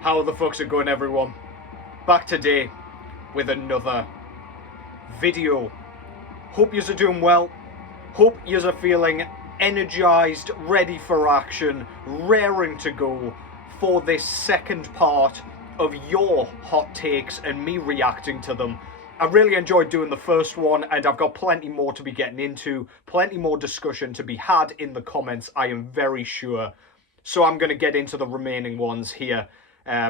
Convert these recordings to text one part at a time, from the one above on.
How the fuck's it going, everyone? Back today with another video. Hope yous are doing well. Hope yous are feeling energized, ready for action, raring to go for this second part of your hot takes and me reacting to them. I really enjoyed doing the first one, and I've got plenty more to be getting into, plenty more discussion to be had in the comments, I am very sure. So I'm going to get into the remaining ones here.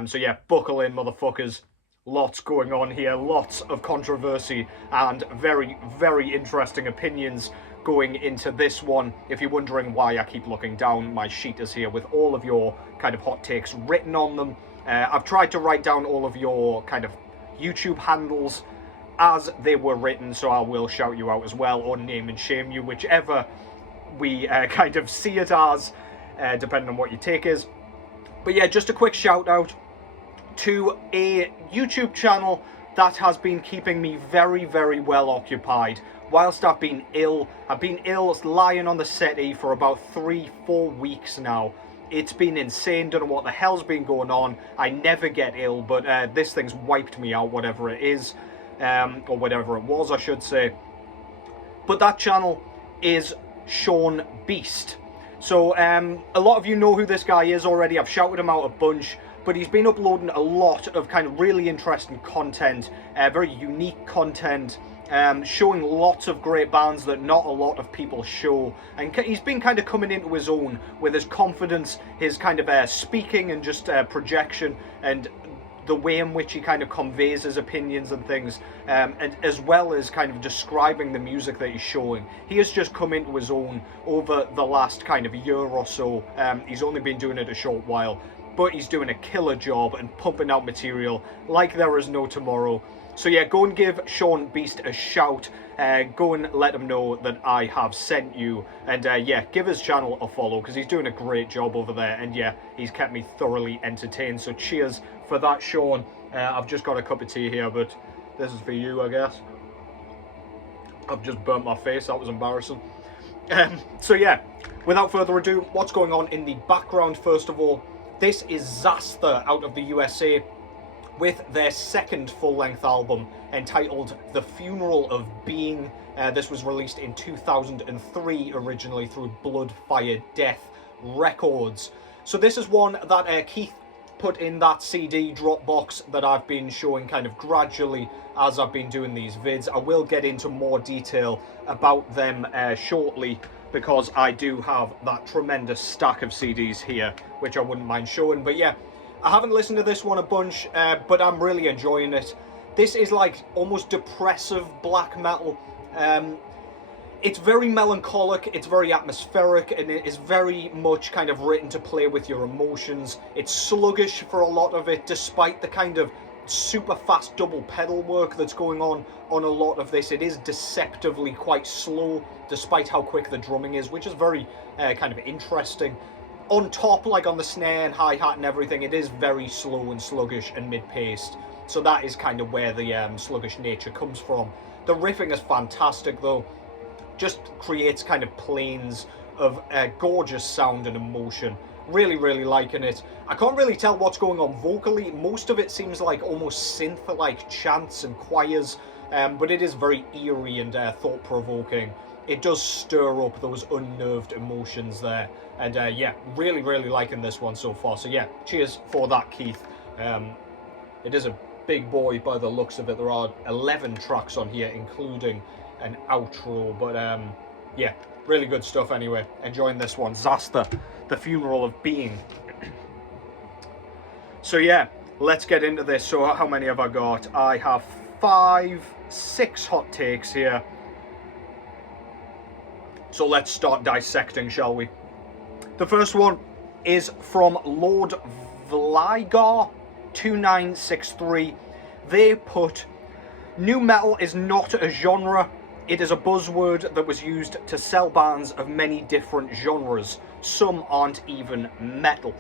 So yeah, buckle in, motherfuckers. Lots going on here, lots of controversy and very, very interesting opinions going into this one. If you're wondering why I keep looking down, my sheet is here with all of your kind of hot takes written on them. I've tried to write down all of your kind of YouTube handles as they were written, so I will shout you out as well, or name and shame you, whichever we kind of see it as, depending on what your take is. But yeah, just a quick shout out to a YouTube channel that has been keeping me very, very well occupied whilst I've been ill. I've been ill, lying on the settee for about 3-4 weeks now. It's been insane, don't know what the hell's been going on. I never get ill, but this thing's wiped me out, whatever it is, or whatever it was, I should say. But that channel is Sean Beast. So a lot of you know who this guy is already. I've shouted him out a bunch, but he's been uploading a lot of kind of really interesting content, very unique content, showing lots of great bands that not a lot of people show. And he's been kind of coming into his own with his confidence, his kind of speaking and just projection, and the way in which he kind of conveys his opinions and things, and as well as kind of describing the music that he's showing. He has just come into his own over the last kind of year or so. He's only been doing it a short while, but he's doing a killer job and pumping out material like there is no tomorrow. So yeah, go and give Sean Beast a shout. Go and let him know that I have sent you. And yeah, give his channel a follow, because he's doing a great job over there. And yeah, he's kept me thoroughly entertained. So cheers for that, Sean. I've just got a cup of tea here, but this is for you, I guess. I've just burnt my face. That was embarrassing. So yeah, without further ado, what's going on in the background? First of all, this is Xasthur out of the USA, with their second full-length album entitled The Funeral of Being. This was released in 2003 originally through Blood, Fire, Death Records. So this is one that Keith put in that CD Dropbox that I've been showing kind of gradually as I've been doing these vids. I will get into more detail about them shortly, because I do have that tremendous stack of CDs here, which I wouldn't mind showing. But yeah, I haven't listened to this one a bunch, but I'm really enjoying it. This is like almost depressive black metal. It's very melancholic, it's very atmospheric, and it is very much kind of written to play with your emotions. It's sluggish for a lot of it, despite the kind of super fast double pedal work that's going on a lot of this. It is deceptively quite slow, despite how quick the drumming is, which is very kind of interesting. On top, like on the snare and hi-hat and everything, it is very slow and sluggish and mid-paced. So that is kind of where the sluggish nature comes from. The riffing is fantastic though. Just creates kind of planes of gorgeous sound and emotion. Really, really liking it. I can't really tell what's going on vocally. Most of it seems like almost synth-like chants and choirs, but it is very eerie and thought-provoking. It does stir up those unnerved emotions there. And yeah, really, really liking this one so far. So yeah, cheers for that, Keith. It is a big boy by the looks of it. There are 11 tracks on here, including an outro. But yeah, really good stuff anyway. Enjoying this one. Xasthur, The Funeral of Being. So yeah, let's get into this. So how many have I got? I have 6 hot takes here. So let's start dissecting, shall we? The first one is from Lord Vligar 2963. They put, "New metal is not a genre. It is a buzzword that was used to sell bands of many different genres. Some aren't even metal."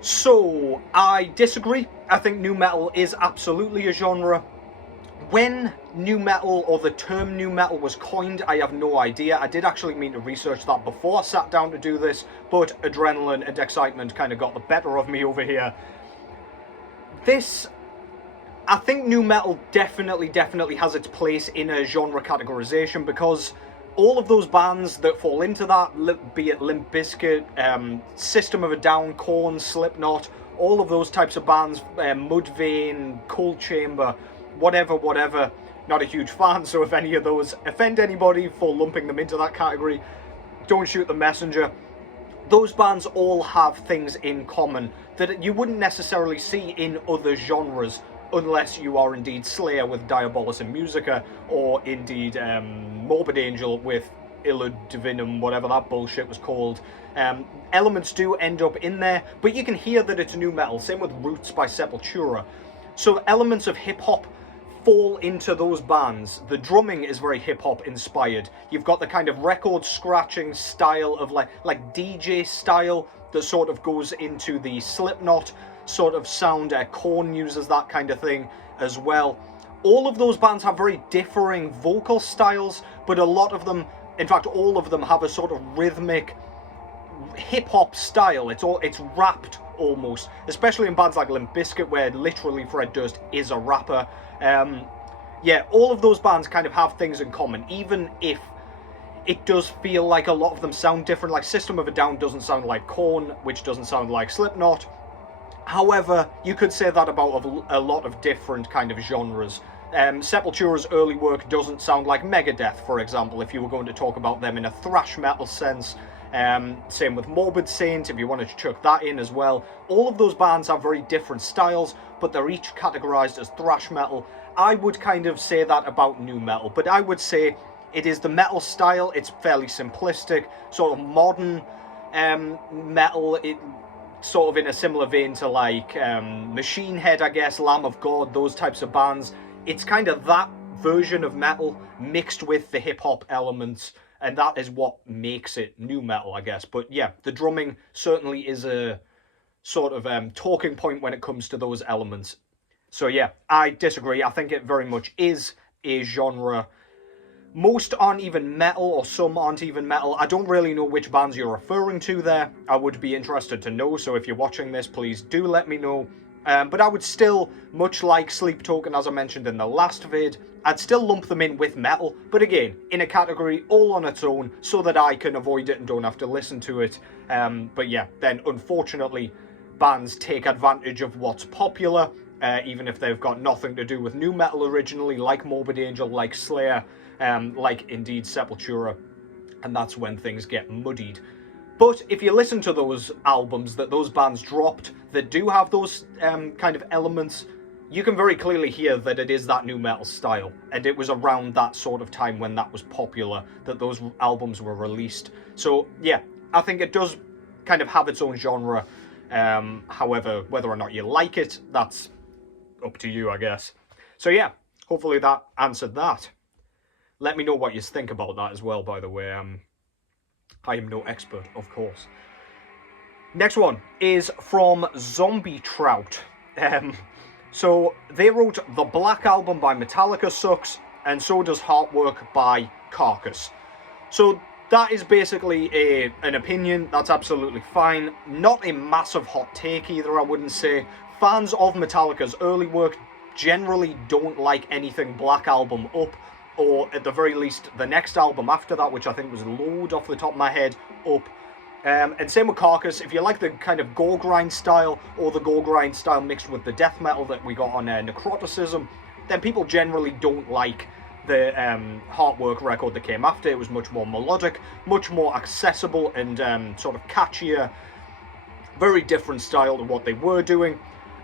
So I disagree. I think new metal is absolutely a genre. When new metal, or the term new metal, was coined, I have no idea. I did actually mean to research that before I sat down to do this, but adrenaline and excitement kind of got the better of me over here. this, I think nu metal definitely has its place in a genre categorization, because all of those bands that fall into that, be it Limp Bizkit, System of a Down, Korn, Slipknot, all of those types of bands, Mudvayne, Cold Chamber, whatever, not a huge fan, so if any of those offend anybody for lumping them into that category, don't shoot the messenger. Those bands all have things in common that you wouldn't necessarily see in other genres, unless you are indeed Slayer with Diabolus in Musica, or indeed Morbid Angel with Illa Divinum, whatever that bullshit was called. Elements do end up in there, but you can hear that it's nu metal. Same with Roots by Sepultura. So elements of hip-hop fall into those bands. The drumming is very hip-hop inspired. You've got the kind of record scratching style of like DJ style that sort of goes into the Slipknot sort of sound. Korn uses that kind of thing as well. All of those bands have very differing vocal styles, but a lot of them, in fact all of them, have a sort of rhythmic hip-hop style. It's rapped almost, especially in bands like Limp Bizkit, where literally Fred Durst is a rapper. Yeah, all of those bands kind of have things in common, even if it does feel like a lot of them sound different. Like System of a Down doesn't sound like Korn, which doesn't sound like Slipknot. However, you could say that about a lot of different kind of genres. Sepultura's early work doesn't sound like Megadeth, for example, if you were going to talk about them in a thrash metal sense. Same with Morbid Saint, if you wanted to chuck that in as well. All of those bands have very different styles, but they're each categorized as thrash metal. I would kind of say that about nu metal, but I would say it is the metal style. It's fairly simplistic, sort of modern metal. It sort of in a similar vein to like Machine Head, I guess, Lamb of God, those types of bands. It's kind of that version of metal mixed with the hip-hop elements, and that is what makes it nu metal, I guess. But yeah, the drumming certainly is a sort of talking point when it comes to those elements. So yeah, I disagree. I think it very much is a genre. Most aren't even metal, or some aren't even metal. I don't really know which bands you're referring to there. I would be interested to know, so if you're watching this, please do let me know. But I would still, much like Sleep Token, as I mentioned in the last vid, I'd still lump them in with metal, but again, in a category all on its own, so that I can avoid it and don't have to listen to it. But yeah, then unfortunately, bands take advantage of what's popular, even if they've got nothing to do with nu metal originally, like Morbid Angel, like Slayer, like indeed Sepultura, and that's when things get muddied. But if you listen to those albums that those bands dropped that do have those kind of elements, you can very clearly hear that it is that nu metal style, and it was around that sort of time when that was popular that those albums were released. So yeah, I think it does kind of have its own genre. However, whether or not you like it, that's up to you, I guess. So yeah, hopefully that answered that. Let me know what you think about that as well, by the way. I am no expert, of course. Next one is from Zombie Trout. So they wrote, "The Black Album by Metallica sucks, and so does Heartwork by Carcass." So that is basically an opinion. That's absolutely fine. Not a massive hot take either, I wouldn't say. Fans of Metallica's early work generally don't like anything Black Album up, or at the very least the next album after that, which I think was Load off the top of my head, up. And same with Carcass. If you like the kind of gore grind style, or the gore grind style mixed with the death metal that we got on Necroticism, then people generally don't like the Heartwork record that came after. It was much more melodic, much more accessible, and sort of catchier. Very different style to what they were doing.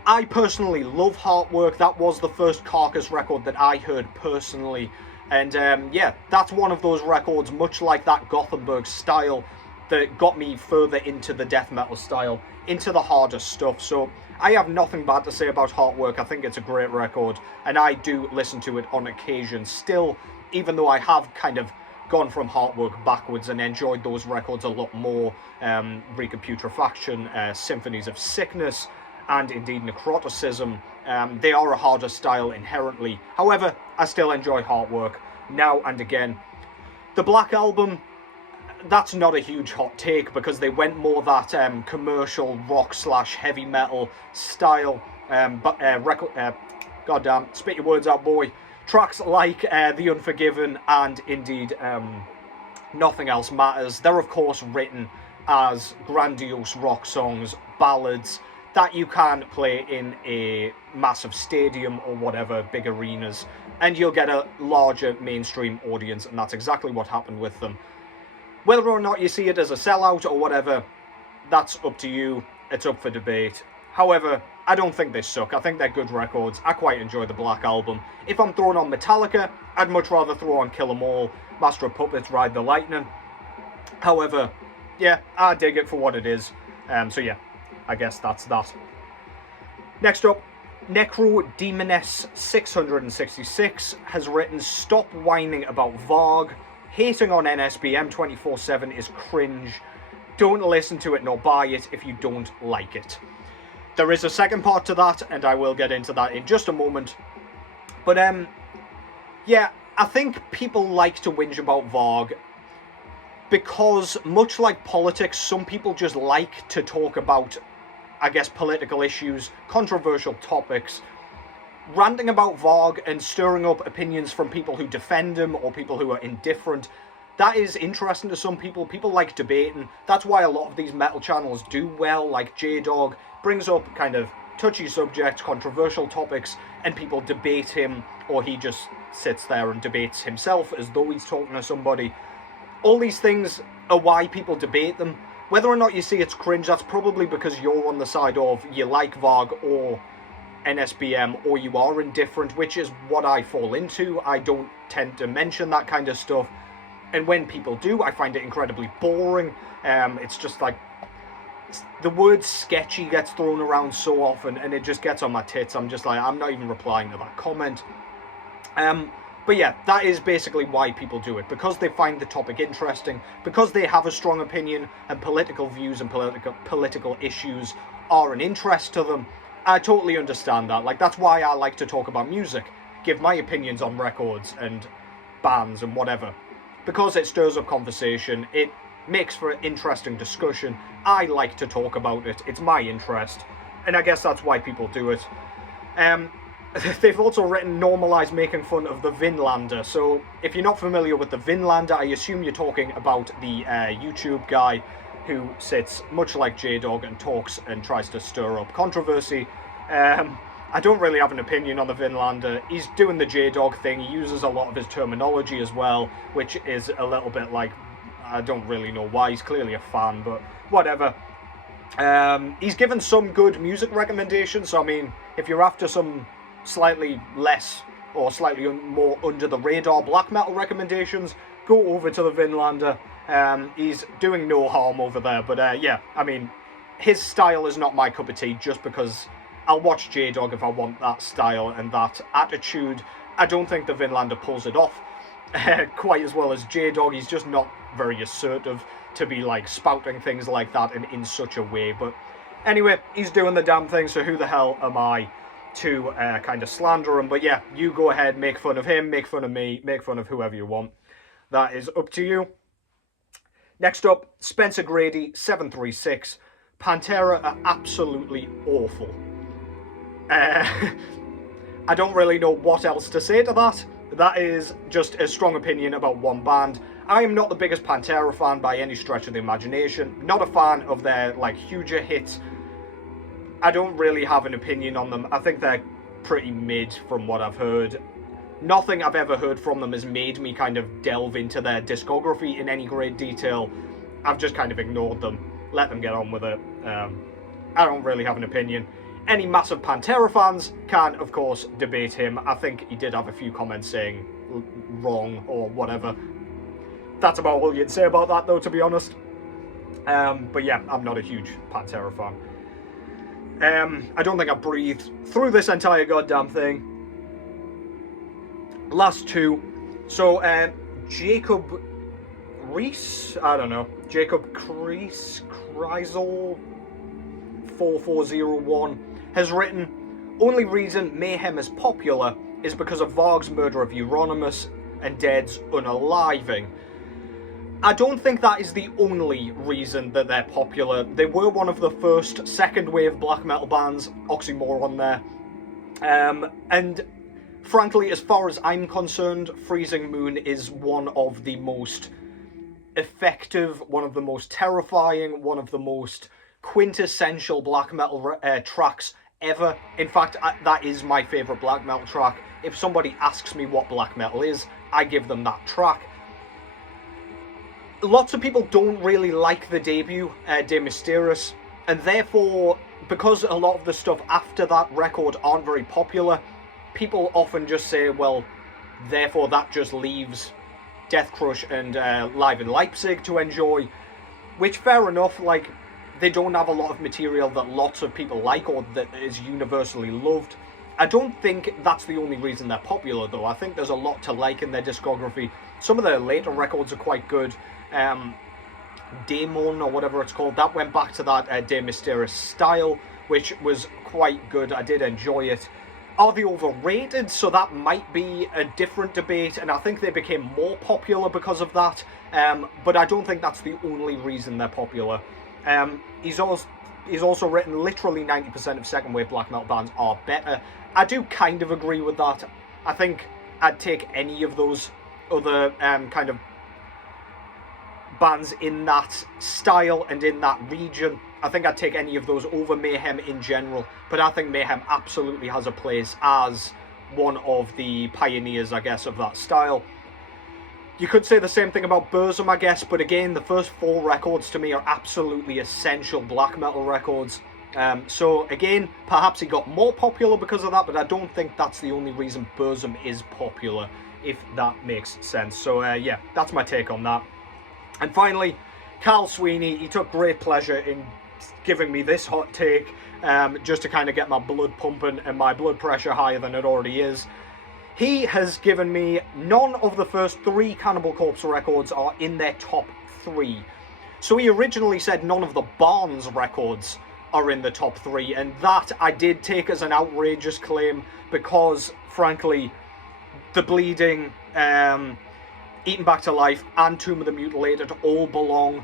I personally love Heartwork. That was the first Carcass record that I heard personally. And yeah, that's one of those records, much like that Gothenburg style, that got me further into the death metal style, into the harder stuff. So I have nothing bad to say about Heartwork. I think it's a great record, and I do listen to it on occasion still, even though I have kind of gone from Heartwork backwards and enjoyed those records a lot more. Reek of Putrefaction, Symphonies of Sickness, and indeed Necroticism. They are a harder style inherently. However, I still enjoy Heartwork now and again. The Black Album, that's not a huge hot take, because they went more that commercial rock / heavy metal style. Goddamn, spit your words out, boy. Tracks like The Unforgiven and indeed Nothing Else Matters. They're of course written as grandiose rock songs, ballads that you can play in a massive stadium or whatever, big arenas, and you'll get a larger mainstream audience, and that's exactly what happened with them. Whether or not you see it as a sellout or whatever, that's up to you. It's up for debate. However, I don't think they suck. I think they're good records. I quite enjoy the Black Album. If I'm throwing on Metallica, I'd much rather throw on Kill 'Em All, Master of Puppets, Ride the Lightning. However, yeah, I dig it for what it is. So yeah, I guess that's that. Next up, Necrodemoness 666 has written, "Stop whining about Varg. Hating on NSBM 24/7 is cringe. Don't listen to it nor buy it if you don't like it." There is a second part to that, and I will get into that in just a moment. But yeah, I think people like to whinge about Varg because, much like politics, some people just like to talk about, I guess, political issues, controversial topics. Ranting about Varg and stirring up opinions from people who defend him or people who are indifferent, that is interesting to some people. People like debating. That's why a lot of these metal channels do well, like J-Dog, brings up kind of touchy subjects, controversial topics, and people debate him, or he just sits there and debates himself as though he's talking to somebody. All these things are why people debate them. Whether or not you see it's cringe, that's probably because you're on the side of you like Varg or NSBM, or you are indifferent, which is what I fall into. I don't tend to mention that kind of stuff, and when people do, I find it incredibly boring. It's just like, the word sketchy gets thrown around so often, and it just gets on my tits. I'm just like, I'm not even replying to that comment. But yeah, that is basically why people do it, because they find the topic interesting, because they have a strong opinion, and political views and political issues are an interest to them. I totally understand that. Like, that's why I like to talk about music, give my opinions on records and bands and whatever, because it stirs up conversation, it makes for an interesting discussion. I like to talk about it, it's my interest, and I guess that's why people do it. They've also written, "Normalise making fun of the Vinlander." So if you're not familiar with the Vinlander, I assume you're talking about the YouTube guy who sits much like J-Dog and talks and tries to stir up controversy. I don't really have an opinion on the Vinlander. He's doing the J-Dog thing. He uses a lot of his terminology as well, which is a little bit like, I don't really know why. He's clearly a fan, but whatever. He's given some good music recommendations, so I mean, if you're after some slightly less or slightly more under the radar black metal recommendations, go over to the Vinlander. He's doing no harm over there, but yeah, I mean, his style is not my cup of tea, just because I'll watch J-Dog if I want that style and that attitude. I don't think the Vinlander pulls it off quite as well as J-Dog. He's just not very assertive to be like spouting things like that and in such a way. But anyway, he's doing the damn thing, so who the hell am I to kind of slander him? But yeah, you go ahead, make fun of him, make fun of me, make fun of whoever you want. That is up to you. Next up, Spencer Grady 736. Pantera are absolutely awful. I don't really know what else to say to that. That is just a strong opinion about one band. I am not the biggest Pantera fan by any stretch of the imagination. Not a fan of their like huger hits. I don't really have an opinion on them. I think they're pretty mid from what I've heard. Nothing I've ever heard from them has made me kind of delve into their discography in any great detail. I've just kind of ignored them, let them get on with it. I don't really have an opinion. Any massive Pantera fans can, of course, debate him. I think he did have a few comments saying wrong or whatever. That's about all you'd say about that, though, to be honest. But yeah, I'm not a huge Pantera fan. I don't think I breathed through this entire goddamn thing. Last two. So, Jacob Reese, I don't know. Jacob Kreisel 4401 has written, "Only reason Mayhem is popular is because of Varg's murder of Euronymous and Dead's unaliving." I don't think that is the only reason that they're popular. They were one of the first second wave black metal bands, oxymoron there. And frankly, as far as I'm concerned, Freezing Moon is one of the most effective, one of the most terrifying, one of the most quintessential black metal tracks ever. In fact, that is my favourite black metal track. If somebody asks me what black metal is, I give them that track. Lots of people don't really like the debut, De Mysteris, and therefore, because a lot of the stuff after that record aren't very popular, people often just say, well, therefore that just leaves Death Crush and Live in Leipzig to enjoy, which, fair enough, like, they don't have a lot of material that lots of people like or that is universally loved. I don't think that's the only reason they're popular, though. I think there's a lot to like in their discography. Some of their later records are quite good. Daemon, or whatever it's called, that went back to that De Mysteris style, which was quite good. I did enjoy it. Are they overrated? So that might be a different debate, and I think they became more popular because of that. But I don't think that's the only reason they're popular. He's also written literally 90% of second wave black metal bands are better. I do kind of agree with that. I think I'd take any of those other kind of bands in that style and in that region. I think I'd take any of those over Mayhem in general, but I think Mayhem absolutely has a place as one of the pioneers, I guess, of that style. You could say the same thing about Burzum, I guess, but again, the first 4 records to me are absolutely essential black metal records. So again, perhaps he got more popular because of that, but I don't think that's the only reason Burzum is popular, if that makes sense. So yeah, that's my take on that. And finally, Carl Sweeney, he took great pleasure in giving me this hot take, just to kind of get my blood pumping and my blood pressure higher than it already is. He has given me none of the first 3 Cannibal Corpse records are in their top 3. So he originally said none of the Barnes records are in the top 3, and that I did take as an outrageous claim because, frankly, The Bleeding, Eaten Back to Life, and Tomb of the Mutilated all belong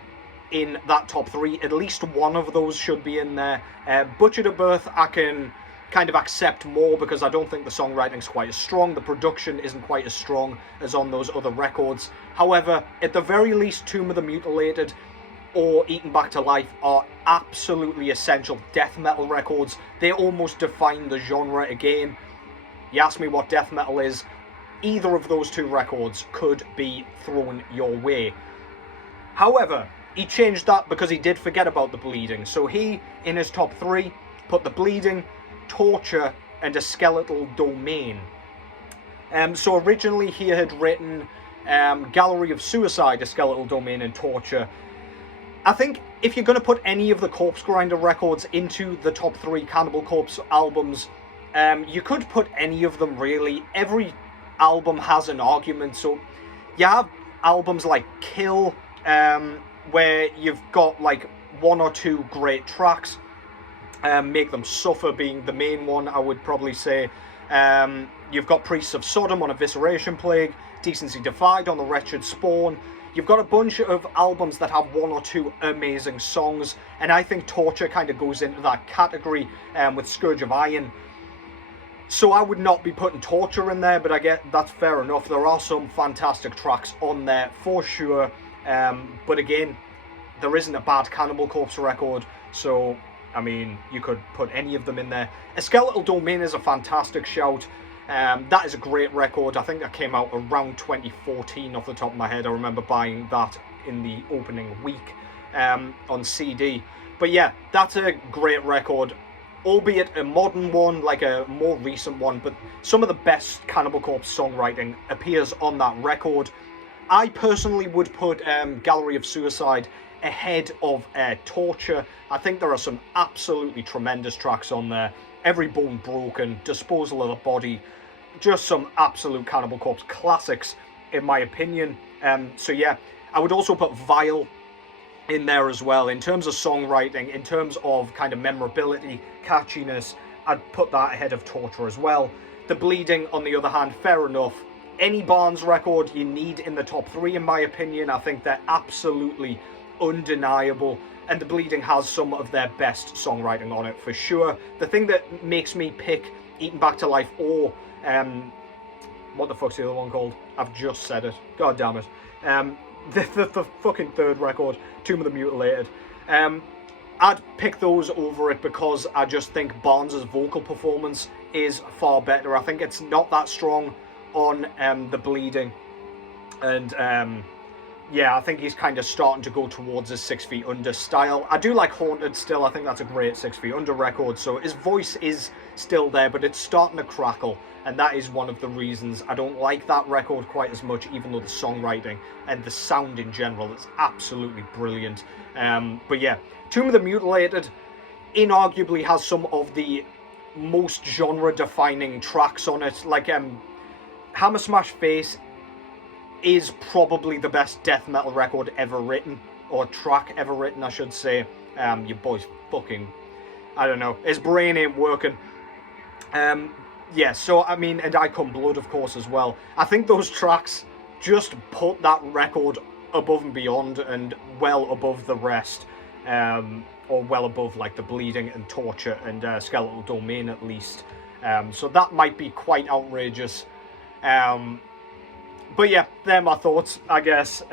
in that top 3. At least one of those should be in there. Butchered at Birth I can kind of accept more because I don't think the songwriting's quite as strong. The production isn't quite as strong as on those other records. However, at the very least, Tomb of the Mutilated or Eaten Back to Life are absolutely essential death metal records. They almost define the genre again. You ask me what death metal is, either of those 2 records could be thrown your way. However, he changed that because he did forget about The Bleeding. So he, in his top 3, put The Bleeding, Torture, and A Skeletal Domain. So originally he had written Gallery of Suicide, A Skeletal Domain, and Torture. I think if you're going to put any of the Corpse Grinder records into the top 3 Cannibal Corpse albums, you could put any of them really. Every album has an argument. So you have albums like Kill, where you've got like 1 or 2 great tracks. Make Them Suffer being the main one, I would probably say. You've got Priests of Sodom on Evisceration Plague, Decency Defied on The Wretched Spawn. You've got a bunch of albums that have 1 or 2 amazing songs, and I think Torture kind of goes into that category with Scourge of Iron. So I would not be putting Torture in there, but I get that's fair enough. There are some fantastic tracks on there for sure. But again, there isn't a bad Cannibal Corpse record, so I mean, you could put any of them in there. A Skeletal Domain is a fantastic shout. That is a great record. I think that came out around 2014 off the top of my head. I remember buying that in the opening week on CD. But yeah, that's a great record, albeit a modern one, like a more recent one, but some of the best Cannibal Corpse songwriting appears on that record. I personally would put Gallery of Suicide ahead of Torture. I think there are some absolutely tremendous tracks on there. Every Bone Broken, Disposal of the Body, just some absolute Cannibal Corpse classics in my opinion. So yeah, I would also put Vile in there as well. In terms of songwriting, in terms of kind of memorability, catchiness, I'd put that ahead of Torture as well. The Bleeding, on the other hand, fair enough. any Barnes record you need in the top 3, in my opinion. I think they're absolutely undeniable, and The Bleeding has some of their best songwriting on it for sure. The thing that makes me pick Eaten Back to Life or what the fuck's the other one called? I've just said it. God damn it. The fucking third record, Tomb of the Mutilated. I'd pick those over it because I just think Barnes' vocal performance is far better. I think it's not that strong on The Bleeding. And yeah, I think he's kind of starting to go towards his 6 Feet Under style. I do like Haunted still. I think that's a great 6 Feet Under record. So his voice is still there, but it's starting to crackle. And that is one of the reasons I don't like that record quite as much, even though the songwriting and the sound in general is absolutely brilliant. But yeah, Tomb of the Mutilated inarguably has some of the most genre-defining tracks on it. Like Hammer Smash Face is probably the best death metal record ever written, or track ever written, I should say. Your boy's fucking, I don't know, his brain ain't working. Yeah, so, I mean, and I Come Blood, of course, as well. I think those tracks just put that record above and beyond and well above the rest. Or well above, like, The Bleeding and Torture and Skeletal Domain, at least. So that might be quite outrageous. But yeah, they're my thoughts, I guess.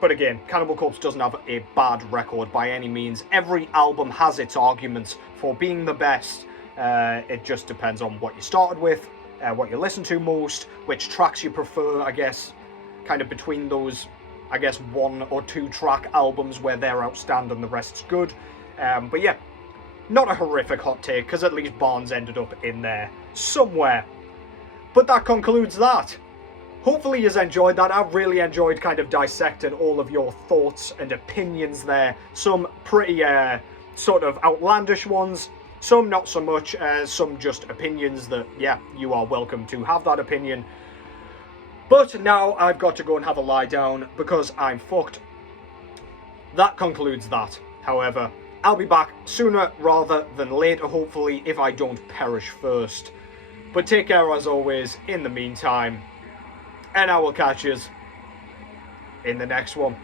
But again, Cannibal Corpse doesn't have a bad record by any means. Every album has its arguments for being the best. It just depends on what you started with, what you listen to most, which tracks you prefer, I guess, kind of between those, I guess, 1 or 2 track albums where they're outstanding, the rest's good. But yeah, not a horrific hot take, because at least Barnes ended up in there somewhere. But that concludes that. Hopefully you've enjoyed that. I really enjoyed kind of dissecting all of your thoughts and opinions there. Some pretty sort of outlandish ones. Some not so much, some just opinions that, yeah, you are welcome to have that opinion. But now I've got to go and have a lie down because I'm fucked. That concludes that. However, I'll be back sooner rather than later, hopefully, if I don't perish first. But take care as always in the meantime, and I will catch you in the next one.